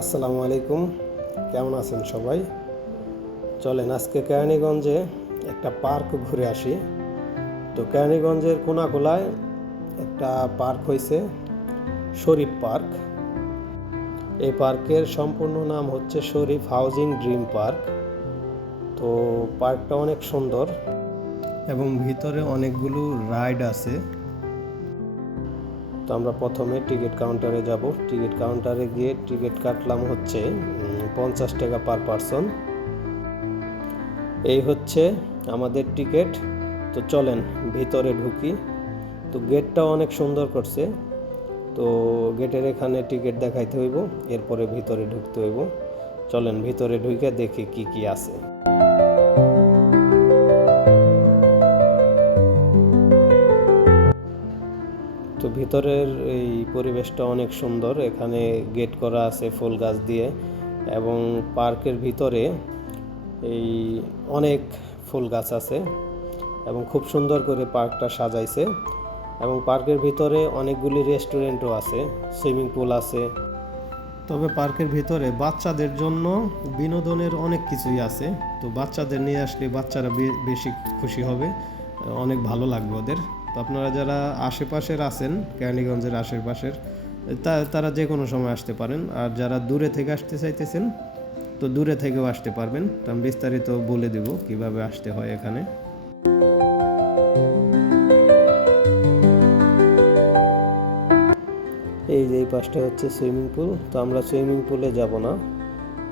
আসসালামু আলাইকুম। কেমন আছেন সবাই? চলেন আজকে কেরানীগঞ্জে একটা পার্ক ঘুরে আসি। তো কেরানীগঞ্জের কোনাকোলায় একটা পার্ক হয়েছে শরীফ পার্ক। এই পার্কের সম্পূর্ণ নাম হচ্ছে শরীফ হাউজিং ড্রিম পার্ক। তো পার্কটা অনেক সুন্দর এবং ভিতরে অনেকগুলো রাইড আছে। তো আমরা প্রথমে টিকিট কাউন্টারে যাব। টিকিট কাউন্টারে গিয়ে টিকিট কাটলাম হচ্ছে পঞ্চাশ টাকা পার পারসন। এই হচ্ছে আমাদের টিকিট। তো চলেন, ভিতরে ঢুকি। তো গেটটা অনেক সুন্দর করছে। তো গেটের এখানে টিকিট দেখাইতে হইব, এরপরে ভিতরে ঢুকতে হইব। চলেন, ভিতরে ঢুকে দেখি কি কি আছে। ভিতরের এই পরিবেশটা অনেক সুন্দর। এখানে গেট করা আছে ফুল গাছ দিয়ে এবং পার্কের ভিতরে এই অনেক ফুল গাছ আছে এবং খুব সুন্দর করে পার্কটা সাজাইছে এবং পার্কের ভিতরে অনেকগুলি রেস্টুরেন্টও আছে, সুইমিং পুল আছে। তবে পার্কের ভিতরে বাচ্চাদের জন্য বিনোদনের অনেক কিছুই আছে। তো বাচ্চাদের নিয়ে আসলে বাচ্চারা বেশি খুশি হবে, অনেক ভালো লাগবে ওদের। তো আপনারা যারা আশেপাশের আছেন কেরানীগঞ্জের আশেপাশের তারা যে কোনো সময় আসতে পারেন। আর যারা দূরে থেকে আসতে চাইতেছেন তো দূরে থেকেও আসতে পারবেন। তো আমি বিস্তারিত বলে দেব কীভাবে আসতে হয় এখানে। এই যে এই পাশটা হচ্ছে সুইমিং পুল। তো আমরা সুইমিং পুলে যাব না।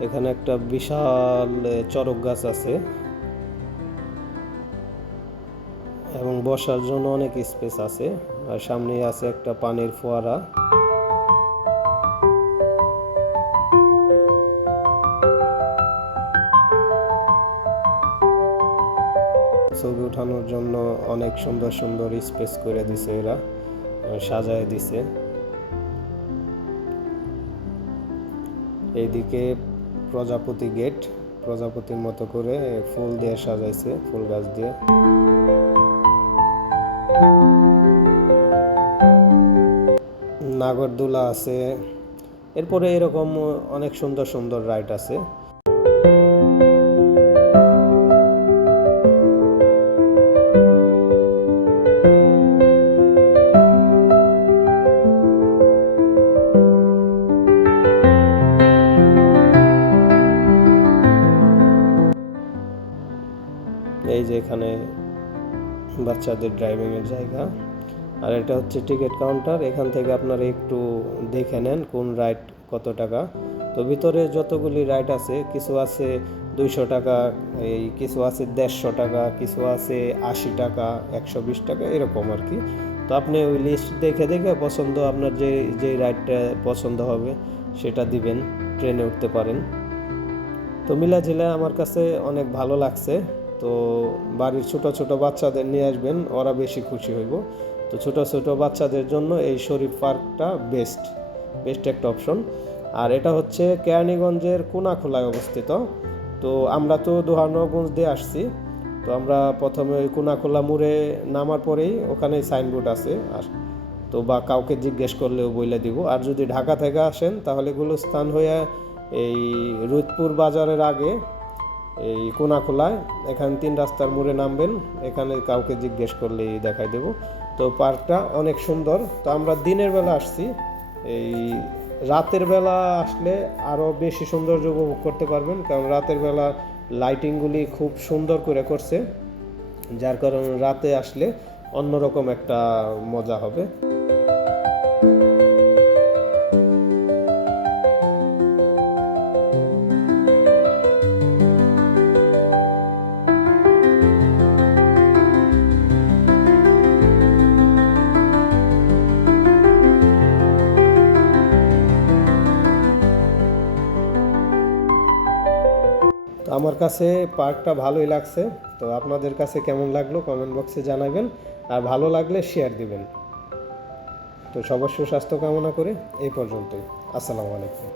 এখানে একটা বিশাল এ, চড়ক গাছ আছে। এবং বসার জন্য অনেক স্পেস আছে। আর সামনে আছে একটা পানির ফোয়ারা। ছবি ওঠানোর জন্য অনেক সুন্দর সুন্দর স্পেস করে দিছে এরা সাজায় দিছে। এইদিকে প্রজাপতি গেট, প্রজাপতির মতো করে ফুল দিয়ে সাজাইছে, ফুল গাছ দিয়ে। নাগরদোলা আছে। এরপরে এরকম অনেক সুন্দর সুন্দর রাইড আছে। এই যে এখানে বাচ্চাদের ড্রাইভিং এর জায়গা। আর এটা হচ্ছে টিকিট কাউন্টার, এখান থেকে আপনারা একটু দেখে নেন কোন রাইড কত টাকা। তো ভিতরে যতগুলি রাইড আছে, কিছু আছে দুইশো টাকা, এই কিছু আছে দেড়শো টাকা, কিছু আছে আশি টাকা, একশো বিশ টাকা, এরকম আর কি। তো আপনি ওই লিস্ট দেখে দেখে পছন্দ, আপনার যে যে রাইডটা পছন্দ হবে সেটা দিবেন, ট্রেনে উঠতে পারেন। তো মিলাঝিলা আমার কাছে অনেক ভালো লাগছে। তো বাড়ির ছোট ছোট বাচ্চাদের নিয়ে আসবেন, ওরা বেশি খুশি হইব। তো ছোট ছোট বাচ্চাদের জন্য এই শরীফ পার্কটা বেস্ট বেস্ট একটা অপশন আর এটা হচ্ছে কেরানীগঞ্জের কোনাখোলায় অবস্থিত। তো আমরা তো দোহানগঞ্জ দিয়ে আসছি। তো আমরা প্রথমে ওই কোনাখোলা মোড়ে নামার পরেই ওখানে সাইনবোর্ড আছে। আর তো বা কাউকে জিজ্ঞেস করলেও বইলে দিব। আর যদি ঢাকা থেকে আসেন, তাহলে গুলস্থান হয়ে এই রুদপুর বাজারের আগে এই কোনাখোলায় এখানে তিন রাস্তার মোড়ে নামবেন। এখানে কাউকে জিজ্ঞেস করলেই দেখাই দেব। তো পার্কটা অনেক সুন্দর। তো আমরা দিনের বেলা আসছি। এই রাতের বেলা আসলে আরও বেশি সৌন্দর্য উপভোগ করতে পারবেন, কারণ রাতের বেলা লাইটিংগুলি খুব সুন্দর করে করছে, যার কারণে রাতে আসলে অন্যরকম একটা মজা হবে। তো আমার কাছে পার্কটা ভালোই লাগছে। তো আপনাদের কাছে কেমন লাগল কমেন্ট বক্সে জানাবেন আর ভালো লাগলে শেয়ার দিবেন। তো সবার সুস্বাস্থ্য কামনা করে এই পর্যন্তই। আসসালামু আলাইকুম।